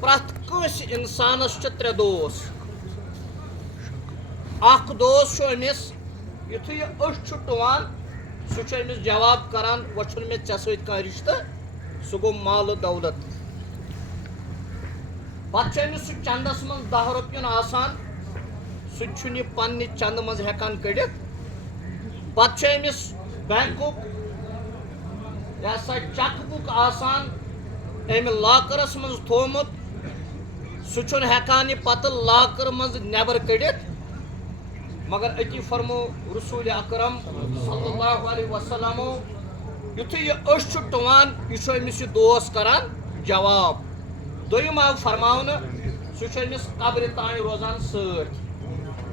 پرٛٮ۪تھ کٲنٛسہِ اِنسانَس چھِ ترٛےٚ دوس. اکھ دوس چھُ أمِس یُتھُے یہِ أچھ چھُ ٹُوان سُہ چھُ أمِس جواب کران وۄنۍ چھُنہٕ مےٚ ژےٚ سۭتۍ کانٛہہ رِشتہٕ سُہ گوٚو مالہٕ دولت. پتہٕ چھُ أمِس سُہ چندس منٛز 10 رۄپیُن آسان سُہ تہِ چھُنہٕ یہِ پننہِ چندٕ منٛز ہٮ۪کان کٔڑِتھ. پتہٕ چھُ أمِس بینکُک یہِ ہسا چک بُک آسان أمۍ لاکرس منٛز تھوٚومُت سُہ چھُنہٕ ہٮ۪کان یہِ پتہٕ لاکر منٛز نٮ۪بر کٔڑِتھ. مگر أتی فرمو رسول اکرم صلی اللہ علیہ وسلمو یُتھُے یہِ أچھ چھُ ٹُوان یہِ چھُ أمِس یہِ دوس کران جواب. دوٚیِم آو فرماونہٕ سُہ چھُ أمِس قبرِ تانۍ روزان سۭتۍ.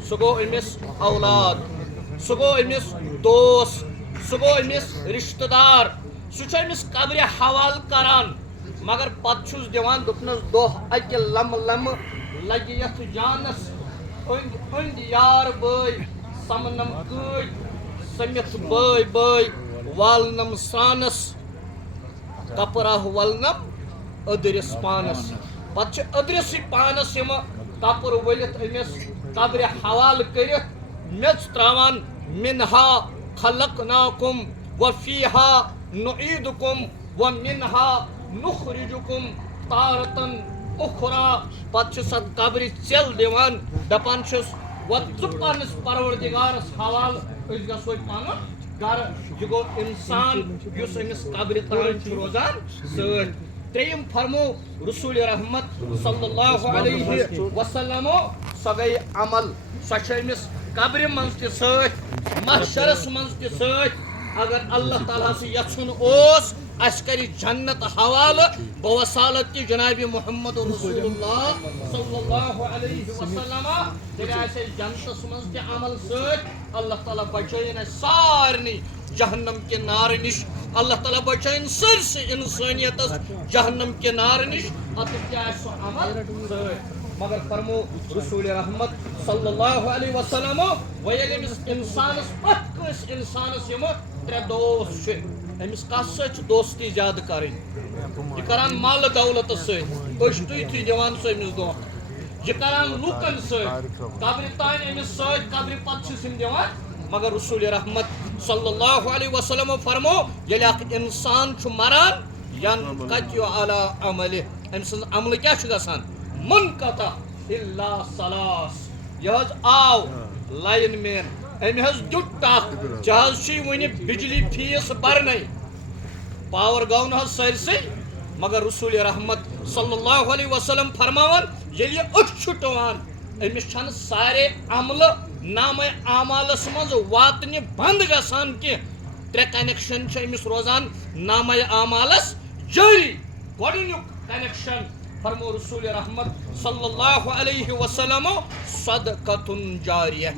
سُہ گوٚو أمِس اولاد سُہ گوٚو أمِس دوس سُہ گوٚو أمِس رشتہٕ دار سُہ چھُ أمِس قبرِ حوالہٕ کران. مگر پتہٕ چھُس دِوان دوٚپنس دۄہ اکہِ لمہٕ لمہٕ لگہِ یتھ جانس أنٛدۍ أنٛدۍ یار بٲے سمنم کۭتۍ سٔمِتھ بٲے بٲے والنم سرانس کپرہ ولنم أدرِس پانس. پتہٕ چھِ أدرِسٕے پانس یِمہٕ کپُر ؤلِتھ أمِس قبرِ حوالہٕ کٔرِتھ میٚژ تراوان منہا خلقناکم وفیہا نعیدکم ومنہا نخرجکم تارتن اخرى. پتہٕ چھُس اتھ قبرِ ژٮ۪ل دِوان دپان چھُس وۄنۍ ژٕ پننِس پروردگارس حوالہٕ أسۍ گژھو پنُن گرٕ. یہِ گوٚو انسان یُس أمِس قبرِ تانۍ چھُ روزان سۭتۍ. ترٛیٚیِم فرمو رسول رحمت صلی اللہ علیہ وسلمو سۄ گٔے عمل سۄ چھِ أمِس قبرِ منٛز تہِ سۭتۍ محشرس منٛز تہِ سۭتۍ. اگر اللہ تعالیٰ ہس یژھُن اوس اسہِ کرِ جنت حوالہٕ بہٕ وصالت جنابِ محمد رسول اللہ صلی اللہ علیہ وسلم تیٚلہِ آسہِ اسہِ جنتس منٛز تہِ عمل سۭتۍ. اللہ تعالیٰ بچٲیِن اسہِ سارنٕے جہنم کہِ نارٕ نِش. اللہ تعالیٰ بچٲیِن سٲرسٕے انسٲنیتس جہنم کہِ نارٕ نِش. اتُک تہِ آسہِ سُہ عمل سۭتۍ. مگر فرمو رسول رحمت صلی اللہ علیہ وسلم وۄنۍ ییٚلہِ أمِس اِنسانس پرٛٮ۪تھ کٲنٛسہِ اِنسانس یِمہٕ 3 دوس چھِ أمِس کتھ سۭتۍ چھِ دوستی زیادٕ کرٕنۍ. یہِ کران مالہٕ دولتس سۭتۍ أچھ تُہۍ دِوان سُہ أمِس دھوکہٕ. یہِ کران لُکن سۭتۍ قبرِ تانۍ أمِس سۭتۍ قبرِ پتہٕ چھِس یِم دِوان. مگر رسول رحمت صلی اللہ علیہ وسلم فرمو ییٚلہِ اکھ انسان چھُ مران ینقطع علی عملہِ أمۍ سٕنٛز عملہٕ کیٛاہ چھُ گژھان منقطع الا ثلاث. یہِ حظ آو لایِن مین أمۍ حظ دیُت ٹکھ ژےٚ حظ چھُے وُنہِ بجلی فیٖس برنے پاور گوٚو نہٕ حظ سٲرسٕے. مگر رسول رحمت صلی اللہ علیہ وسلم فرماوان ییٚلہِ یہِ أچھ چھُ ٹُوان أمِس چھنہٕ سارے عملہٕ نامے اعمالس منٛز واتنہِ بنٛد گژھان کینٛہہ. 3 کنیکشن چھِ أمِس روزان نامے اعمالس جٲری. گۄڈٕنیُک کنیکشن فرمو رسول رحمت صلی اللہ علیہ وسلم صدقتن جاریہ.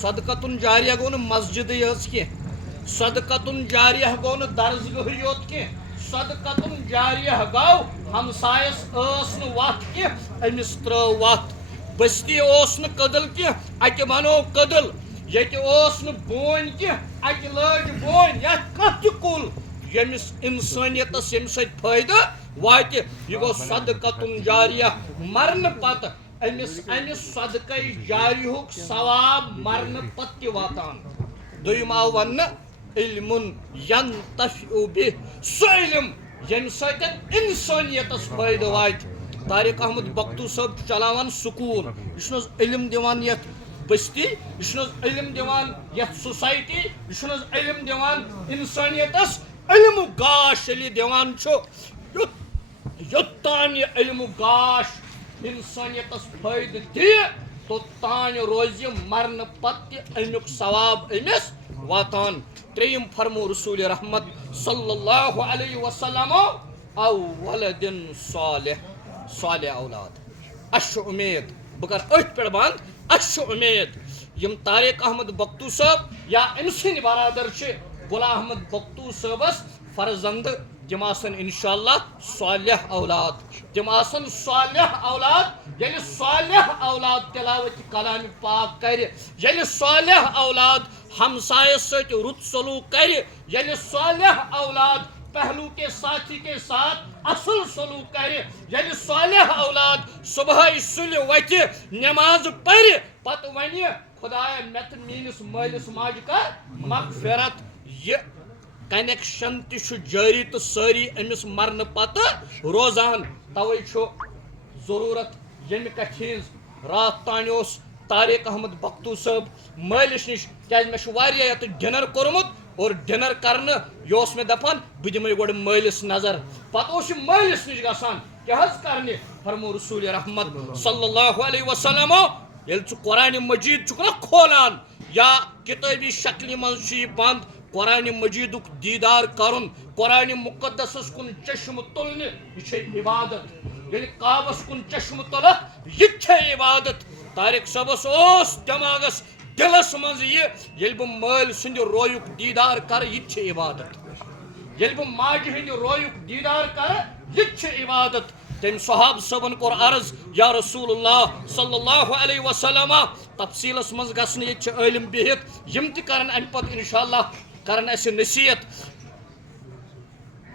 صدقتن جاریہ گوٚو نہٕ مسجدٕے یٲژ کینٛہہ. صدقتن جاریہ گوٚو نہٕ درسگاہٕے یوت کینٛہہ. صدقتن جاریہ گوٚو ہمسایس ٲس نہٕ وتھ کینٛہہ أمِس ترٲو وتھ. بستی اوس نہٕ کٔدٕل کینٛہہ اَتہِ بنوو کٔدٕل. ییٚتہِ اوس نہٕ بوٗنۍ کینٛہہ اَتہِ لٲج بوٗنۍ. یتھ کانٛہہ تہِ کُل ییٚمِس انسٲنیتس ییٚمہِ سۭتۍ فٲیدٕ واتہِ یہِ گوٚو صدقتن جاریہ. مرنہٕ پتہٕ أمِس امہِ صدقے جاریہُک ثواب مرنہٕ پتہٕ تہِ واتان. دوٚیِم آو وننہٕ علمٌ ینتفع بِہ سُہ علم ییٚمہِ سۭتۍ انسٲنیتس فٲیدٕ واتہِ. طارق احمد بختو صٲب چھُ چلاوان سکوٗل. یہِ چھُنہٕ حظ علم دِوان یتھ بستی یہِ چھُنہٕ حظ علم دِوان یتھ سوسایٹی یہِ چھُنہٕ حظ علم دِوان انسٲنیتس. علمُک گاش ییٚلہِ یہِ دِوان چھُ یوٚتام یہِ علمُک گاش انسٲنیتس فٲیدٕ دِیہِ توٚتام روزِ مرنہٕ پتہٕ تہِ امیُک ثواب أمِس واتان. ترٛیٚیِم فرمو رسول رحمت صلی اللہ علیہ وسلم او ولدٍ صالح. صالح اولاد. اسہِ چھُ اُمید بہٕ کرٕ أتھۍ پٮ۪ٹھ بنٛد. اسہِ چھُ اُمید یِم طارق احمد بختو صٲب یا أمۍ سٕنٛدۍ برادر چھِ غلام احمد بختو صٲبس فرزندٕ تِم آسن انشاء اللہ صالح اولاد. تِم آسن صالح اولاد. ییٚلہِ صالح اولاد تلاوت کلامِ پاک کرِ ییٚلہِ صالح اولاد ہمسایس سۭتۍ رُت سلوٗک کرِ ییٚلہِ صالح اولاد پہلو کے ساتھی کے ساتھ اصل سلوک کرے یعنی صالح اولاد صبح سُلہِ وتھِ نماز پرِ پتہٕ ونہِ خدایا مےٚ تہٕ میٲنِس مٲلِس ماجہِ کر مغفرت یہ کنیکشن تہِ چھُ جٲری تہٕ سٲری أمِس مرنہٕ پتہٕ روزان توے چھُ ضروٗرت ییٚمہِ کتھِ ہٕنٛز راتھ تانۍ اوس طارق احمد بختو صٲب مٲلِس نِش کیازِ مےٚ چھُ واریاہ یتھ ڈِنر کوٚرمُت اور ڈِنر کرنہٕ یہِ اوس مےٚ دپان بہٕ دِمے گۄڈٕ مٲلِس نظر پتہٕ اوس یہِ مٲلِس نِش گژھان کیٛاہ حظ کرنہِ فرمو رسول رحمت صلی اللہ علیہ وسلم ییٚلہِ ژٕ قرآنِ مجیٖد چھُکھ نا کھولان یا کِتٲبی شکلہِ منٛز چھُ یہِ بنٛد قرآنِ مجیٖدُک دیٖدار کرُن قرآنِ مُقدسس کُن چشمہٕ تُلنہِ یہِ چھے عبادت ییٚلہِ کعبس کُن چشمہٕ تُلکھ یہِ تہِ چھے عبادت طارق صٲبس اوس دٮ۪ماغس دلس منٛز یہِ ییٚلہِ بہٕ مٲلۍ سٕنٛدِ رویُک دیٖدار کرٕ یہِ تہِ چھے عبادت ییٚلہِ بہٕ ماجہِ ہٕنٛدِ رویُک دیٖدار کرٕ یہِ تہِ چھے عبادت تٔمۍ صحاب صٲبن کوٚر عرض یا رسول اللہ صلی اللہ علیہ وسلم تفصیلس منٛز گژھنہٕ ییٚتہِ چھِ عٲلم بِہِتھ یِم تہِ کرن امہِ پتہٕ انشاء اللہ کرن اسہِ نصیحت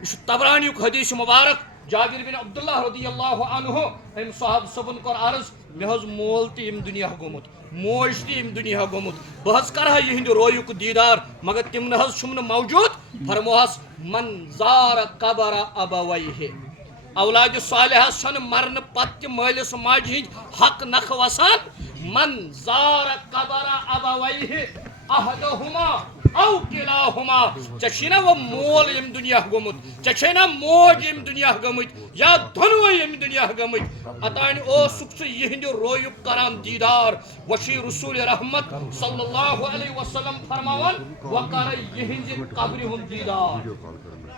یہ طبرانیُک حدیث مبارک جابر بن عبداللہ رضی اللہ عنہ أمۍ صحاب صٲبن کوٚر عرض مےٚ حظ مول تہِ ییٚمہِ دُنیا گوٚمُت موج تہِ ییٚمہِ دُنیا گوٚمُت بہٕ حظ کرٕ ہا یِہنٛدِ رویُک دیٖدار مگر تِم نہ حظ چھُم نہٕ موجوٗد فرموہس من زار قبر ابویہ اولادِ صالحہ چھنہٕ مرنہٕ پتہٕ تہِ مٲلِس ماجہِ ہٕنٛدۍ حق نکھٕ وسان من زار قبر ابویہ احدہما او کلاہما ژےٚ چھُے نا وۄنۍ مول ییٚمہِ دُنیا گوٚمُت ژےٚ چھے نا موج ییٚمہِ دُنیا گٔمٕتۍ یا دۄنوے ییٚمہِ دُنیا گٔمٕتۍ اوتانۍ اوسُکھ ژٕ یِہنٛدِ رویُک کران دیٖدار وۄنۍ چھُے رسول رحمت صلی اللہ علیہ وسلم فرماوان وۄنۍ کرے یِہنٛزِ قبرِ ہُنٛد دیٖدار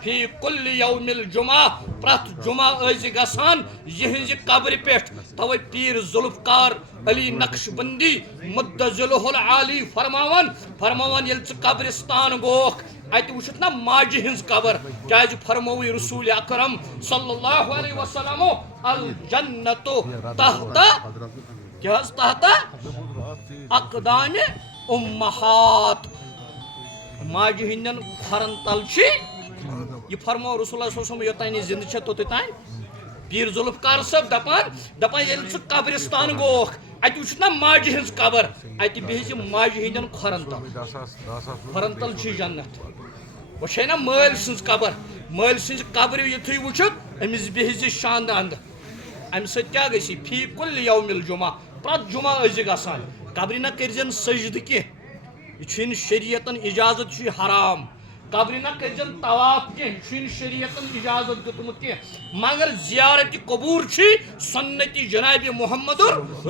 فی کل یوم الجمعہ پرٛٮ۪تھ جمعہ ٲسۍ گژھان یِہنٛزِ قبرِ پٮ۪ٹھ توے پیٖر ذوالفقار علی نقش بندی مدذلہ العالی فرماوان ییٚلہِ ژٕ قبرستان گوکھ اتہِ وٕچھِتھ نا ماجہِ ہٕنٛز قبر کیازِ فرمووٕے رسول اکرم صلی اللہ علیہ وسلم الجنت تحت کیٛاہ حظ تحت اقدام امہات ماجہِ ہٕنٛدٮ۪ن کھۄرن تل چھِ یہ فرمو رسول اللہ صلی اللہ علیہ وسلم یوتانۍ یہِ زندٕ چھےٚ توٚتانۍ پیٖر ذوالفقار صٲب دپان ییٚلہِ ژٕ قبرستان گوکھ اتہِ وٕچھِتھ نا ماجہِ ہٕنٛز قبر اتہِ بِہزِ ماجہِ ہٕنٛدٮ۪ن کھۄرن تل چھِ جنت وۄنۍ چھے نا مٲلۍ سٕنٛز قبر مٲلۍ سٕنٛزِ قبرِ یُتھُے وٕچھِتھ أمِس بِہزِ شاندٕ انٛدٕ امہِ سۭتۍ کیٛاہ گژھِ فی کُل یوم الجمعہ پرٛٮ۪تھ جمعہ ٲسۍ گژھان قبرِ نہ کٔرزٮ۪ن سجدٕ کینٛہہ یہ چھُنہٕ شریعتن اجازت چھُ یہِ حرام قبرِ نہ کٔرزٮ۪ن طواف کینٛہہ یہِ چھُنہٕ شریعتن اجازت دیُتمُت کینٛہہ مگر زیارتِ قبوٗر چھِ سنتِ جنابِ محمد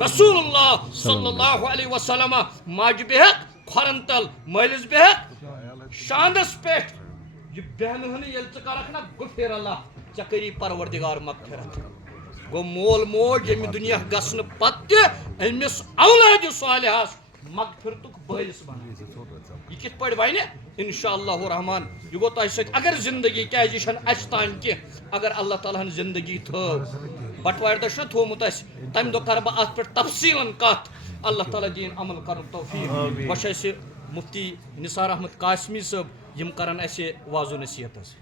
رسول اللہ صلی اللہ علیہ وسلم ماجہِ بیہکھ کھۄرن تل مٲلِس بیہکھ شاندس پٮ۪ٹھ یہِ بیہنہٕ ہٕنہٕ ییٚلہِ ژٕ کرکھ نا غفیر اللہ ژےٚ کٔری پروردگار مغفرت گوٚو مول موج ییٚمہِ دُنیا گژھنہٕ پتہٕ تہِ أمِس اولادِ صالحس مغفرتُک بٲعث بنان یہ کِتھ پٲٹھۍ بنہِ انشاء اللہ الرحمان یہ گوٚو تۄہہِ سۭتۍ اگر زندگی کیازِ یہِ چھنہٕ اَسہِ تانۍ کینٛہہ اگر اللہ تعالیٰ ہن زندگی تھٲو بٹوارِ دۄہ چھُنہ تھوٚومُت اَسہِ تمہِ دۄہ کرٕ بہٕ اتھ پٮ۪ٹھ تفصیٖلن کتھ اللہ تعالیٰ دِیِن عمل کرُن توفیٖق وۄنۍ چھِ اَسہِ مفتی نثار احمد قاسمی صٲب یِم کرن اَسہِ واضو نصیحت حظ